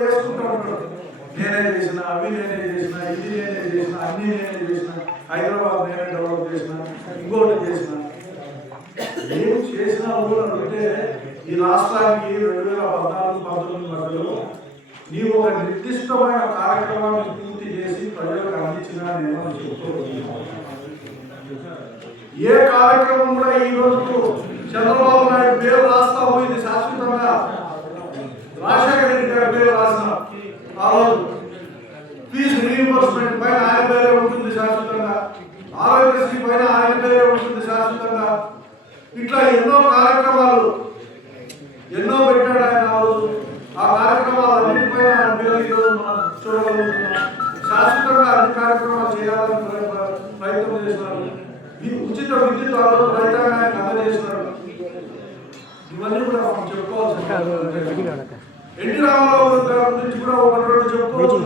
చేసుకుంటా ఉంటాడు. నేనే చేసిన, అవి నేనే చేసిన, ఇది నేనే చేసిన, అన్ని నేనే చేసిన, హైదరాబాద్ నేనే డెవలప్ చేసిన, ఇంకోటి చేసిన. ఏం చేసినా అంటే ఈ రాష్ట్రానికి 2014-19 మధ్యలో నీవు ఒక నిర్దిష్టమైన కార్యక్రమాన్ని పూర్తి చేసి ప్రజలకు అందించినా నేను చెప్పుకోవచ్చు. ఏ కార్యక్రమం కూడా ఈ రోజు చంద్రబాబు నాయుడు పేరు రాస్తా పోయింది శాశ్వతంగా. రాజశేఖర రెడ్డి గారి పేరు రాసిన ఆ రోజు ఫీజు రీయింబర్స్మెంట్ పైన ఆయన పేరే ఉంటుంది శాశ్వతంగా, ఆరోగ్యశ్రీ పైన ఆయన పేరే ఉంటుంది శాశ్వతంగా. ఇట్లా ఎన్నో కార్యక్రమాలు ఎన్నో పెట్టాడు ఆయన ఆ రోజు. ఆ కార్యక్రమాలు అన్నింటిపైన ఆయన పేరు ఈరోజు మనం చూడగలుగుతున్నాం. శాశ్వతంగా అన్ని కార్యక్రమాలు చేయాలని ప్రయత్నం చేస్తున్నారు. ఈ ఉచిత విద్యుత్ ఆ రోజు రైతాంగానికి అందజేస్తున్నారు. ఇవన్నీ కూడా మనం చెప్పుకోవాల్సి. ఎన్టీ రామారావు గారి గురించి కూడా ఒకటి రెండు చెప్పుకోవచ్చు.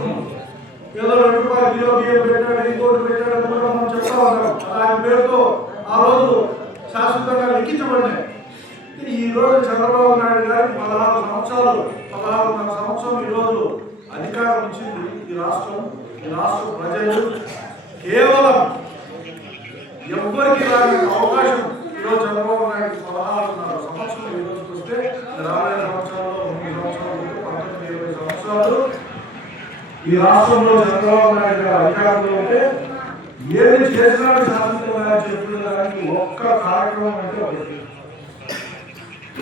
ఏదో ₹2 కిలో బియ్యం పెట్టాడు, ఇంకోటి పెట్టాడు కూడా మనం చెప్తా ఉంటాం. ఆయన పేరుతో ఆ రోజు శాశ్వతంగా లిఖించబడినాయి. ఈ రోజు చంద్రబాబు నాయుడు గారికి 14 సంవత్సరం ఈరోజు అధికారం ఇచ్చింది ఈ రాష్ట్ర ప్రజలు. కేవలం ఎవ్వరికి రాని అవకాశం ఈరోజు చంద్రబాబు నాయుడు 16 సంవత్సరం ఈరోజుకి వస్తే రాబోయే సంవత్సరాల్లో 3 సంవత్సరాలు 19-20 సంవత్సరాలు ఈ రాష్ట్రంలో చంద్రబాబు నాయుడు గారు అధికారంలో ఉంటే ఏది చేసినాడు శాశ్వతంగా చెప్పడానికి ఒక్క కార్యక్రమం అంటే ఒకటి.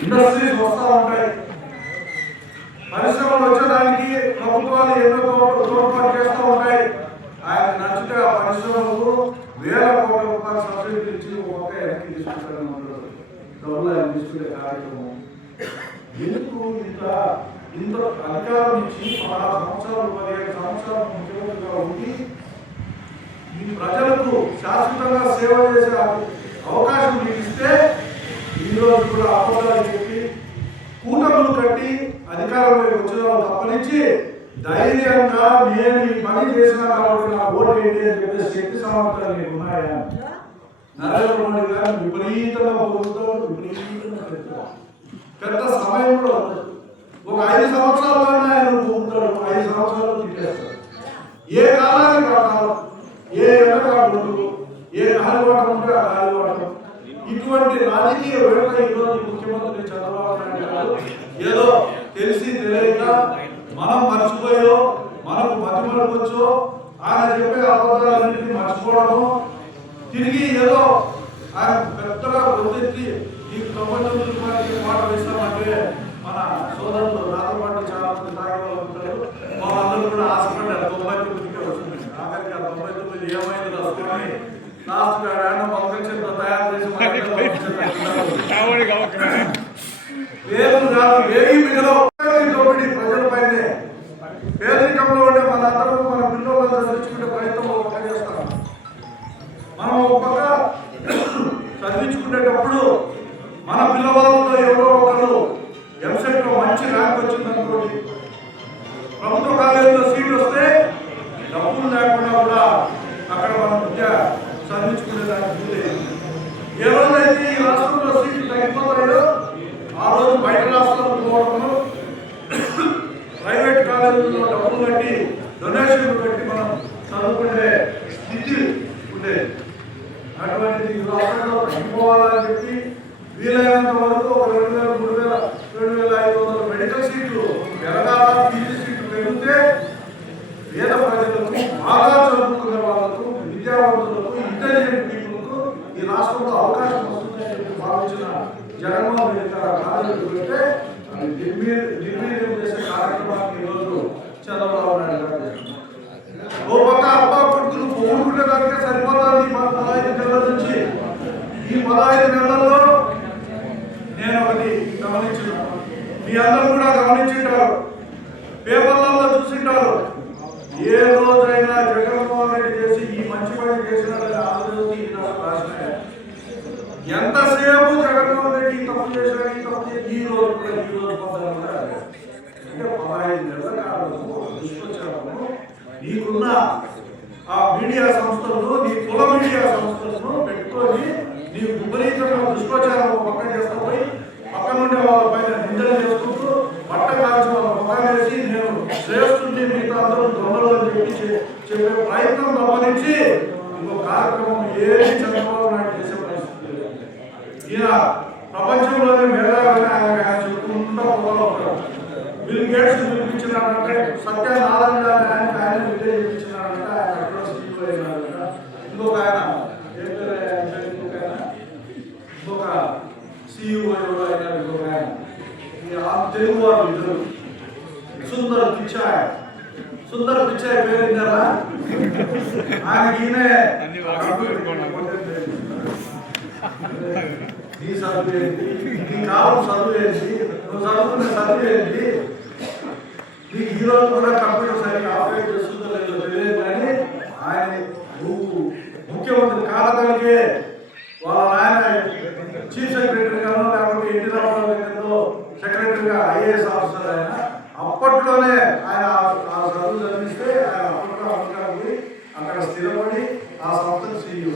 ఇండస్ట్రీస్ వస్తూ ఉంటాయి, పరిశ్రమలు వచ్చేదానికి ప్రభుత్వాలు ఎన్నో తోడ్పాటు చేస్తూ ఉంటాయి. ఆయన నచ్చితే ఆ పరిశ్రమలకు వేల కోట్ల రూపాయల సబ్సిడీ ఇచ్చి ఒక్క వెనక్కి తీసుకుంటారు. డబ్బులు ఆయన తీసుకునే కార్యక్రమం ఎందుకు? ఇంత అధికారం ఇచ్చి 16 సంవత్సరాలు 15 సంవత్సరాలు ముఖ్యమంత్రిగా ఉండి ఈ ప్రజలకు శాశ్వతంగా సేవ చేసే అవకాశం మీకు ఇస్తే ఈరోజు కూడా అబద్ధాలు చెప్పి కూటములు కట్టి అధికారంలోకి వచ్చిన తప్పనించి ధైర్యంగా నేను ఈ పని చేసిన కాబట్టి నా ఓటు ఏంటి అని చెప్పే శక్తి సామర్థ్యాలు మీకు ఉన్నాయా? నరేంద్ర మోడీ గారిని విపరీతంగా పొందుతారు, విపరీతంగా పెడతారు. పెద్ద సమయం కూడా ఒక 5 సంవత్సరాల్లోనే ఆయన పొందుతాడు, 5 సంవత్సరాలు తిట్టేస్తాడు. ఏ కాలానికి ఆ కాలం, ఏ ఎండకాడు, ఏ గాలివాటం ఉంటే ఆ గాలివాటం. ఇటువంటి రాజకీయ వేళ ఈరోజు ముఖ్యమంత్రి చంద్రబాబు నాయుడు గారు ఏదో తెలిసి తెలియక మనం మర్చిపోయో మనకు మతిమరపొచ్చో ఆయన చెప్పే అబద్ధాలన్నింటినీ మర్చిపోవడము, తిరిగి ఏదో ఆయన పెద్దగా వృద్ధి ఈ 99 రూపాయలకి మాట వేస్తామంటే మన సోదరులు నాతో పాటు చాలా మంది తాగే వాళ్ళు ఉంటారు. వాళ్ళందరూ కూడా ఆశపడ్డారు 99కే వస్తుంది. ఆఖరికి ఆ 99 ఏమైంది వస్తుంది లాస్ట్ పంపించడంతో తయారు చేసి పేరు కాదు ఏమీ మిగలవు. ప్రజలపైనే పేదరికంలో ఉండే మనందరూ మన పిల్లలను చదివించుకునే ప్రయత్నం ఒక చేస్తాం. మనం ఒక పక్క చదివించుకునేటప్పుడు మన పిల్లవాళ్ళలో ఎవరో ఒకరు ఎంసెట్లో మంచి ర్యాంక్ వచ్చిందనుకోండి, ప్రభుత్వ కాలేజీలో సీట్ వస్తే డబ్బులు లేకుండా కూడా అక్కడ మన విద్య చదివించుకునేదానికి లేదు. ఏ రోజైతే ఈ రాష్ట్రంలో సీట్లు తగ్గిపోతాయో ఆ రోజు బయట రాష్ట్రాలకు పోవడము, ప్రైవేట్ కాలేజీల్లో డబ్బులు కట్టి డొనేషన్లు పెట్టి మనం చదువుకునే స్థితి ఉండేది. అటువంటిది ఈ రాష్ట్రంలో తగ్గిపోవాలని చెప్పి వీలైనంత వరకు 2,000, 3,000, 2,500 మెడికల్ సీట్లు పెరగాల, పీజీ సీట్లు పెరిగితే పేద ప్రజలకు, బాగా చదువుకునే వాళ్ళకు, విద్యావంతులకు, ఇంటెలిజెంట్ పీపుల్కు ఈ రాష్ట్రంలో అవకాశం వస్తుందని చెప్పి భావించిన జగన్మోహన్ రెడ్డి గారు కాలేజీలు పెడితే అది నిర్వీర్యం చేసే కార్యక్రమానికి ఈరోజు చంద్రబాబు నాయుడు గారు చేస్తున్నారు. ఓ పక్క అబ్బా కొడుకులు పోగొట్టుకునే దానికే సరిపోతారు ఈ 15 నెలల నుంచి. ఈ 15 నెలల్లో నేను ఒకటి గమనించున్నాను, మీ అందరూ కూడా గమనించుంటారు, పేపర్లలో చూసింటారు. ఏ రోజైనా జగన్మోహన్ రెడ్డి చేసి ఈ మంచి పని చేసినారని ఆంధ్రజ్యోతి రాసినాయి. ఎంతసేపు జగన్మోహన్ రెడ్డి తప్పు చేసినా ఈ రోజు కూడా అంటే 15 నెలల కాలంలో దుష్ప్రచారము నీకున్న ఆ మీడియా సంస్థలను, నీ కుల మీడియా సంస్థలను పెట్టుకొని నీకు విపరీతంగా దుష్ప్రచారం పక్కన చేస్తాపోయి పక్కన ఉండే వాళ్ళ పైన నిందలు చేసుకుంటూ బట్ట కాల్చి వాళ్ళ పక్కన వేసి నేను శ్రేష్ఠుని మిగతా అందరూ దొంగలు అని చెప్పే ప్రయత్నం గమనించి ఇంకో కార్యక్రమం ఏది చంద్రబాబు నాయుడు చేసే పరిస్థితి లేదు. ఈయన ప్రపంచంలోనే మేధావిని ఆయన చెప్పుకుంటూ పోతాడు. బిల్ గేట్స్ పిలిపించినాడంటే, సత్యనారాయణ ఆయన విద్య చేయించినాడంటే, ఆయన ఎక్కడో స్కీమ్ అయినాడంట. ఇంకొక ఆయన ఇంకొక CEO అయినా ఇంకొక ఆయన తెలుగు వాళ్ళు ఇద్దరు సుందర్ పిచ్చాయ్ పేరు విన్నారా? ఆయనకి ఈయనే నీ చదువు ఏంటి, నీ కాలం చదువు ఏంటి, నువ్వు చదువుకునే చదువు ఏంటి, నీకు ఈ రోజు కూడా కంప్యూటర్ సరిగ్గా ఆపరేట్ చేస్తుందో లేదో తెలియదు. కానీ ఆయన నువ్వు ముఖ్యమంత్రి కాలదలికే వాళ్ళ ఆయన చీఫ్ సెక్రటరీగానో లేకపోతే ఎన్టీ రామారావు గారితో సెక్రటరీగా IAS ఆఫీసర్ ఆయన. అప్పట్లోనే ఆయన ఆ చదువు చదివిస్తే ఆయన అప్పట్లో అమెరికా పోయి అక్కడ స్థిరపడి ఆ సంస్థకు CEO.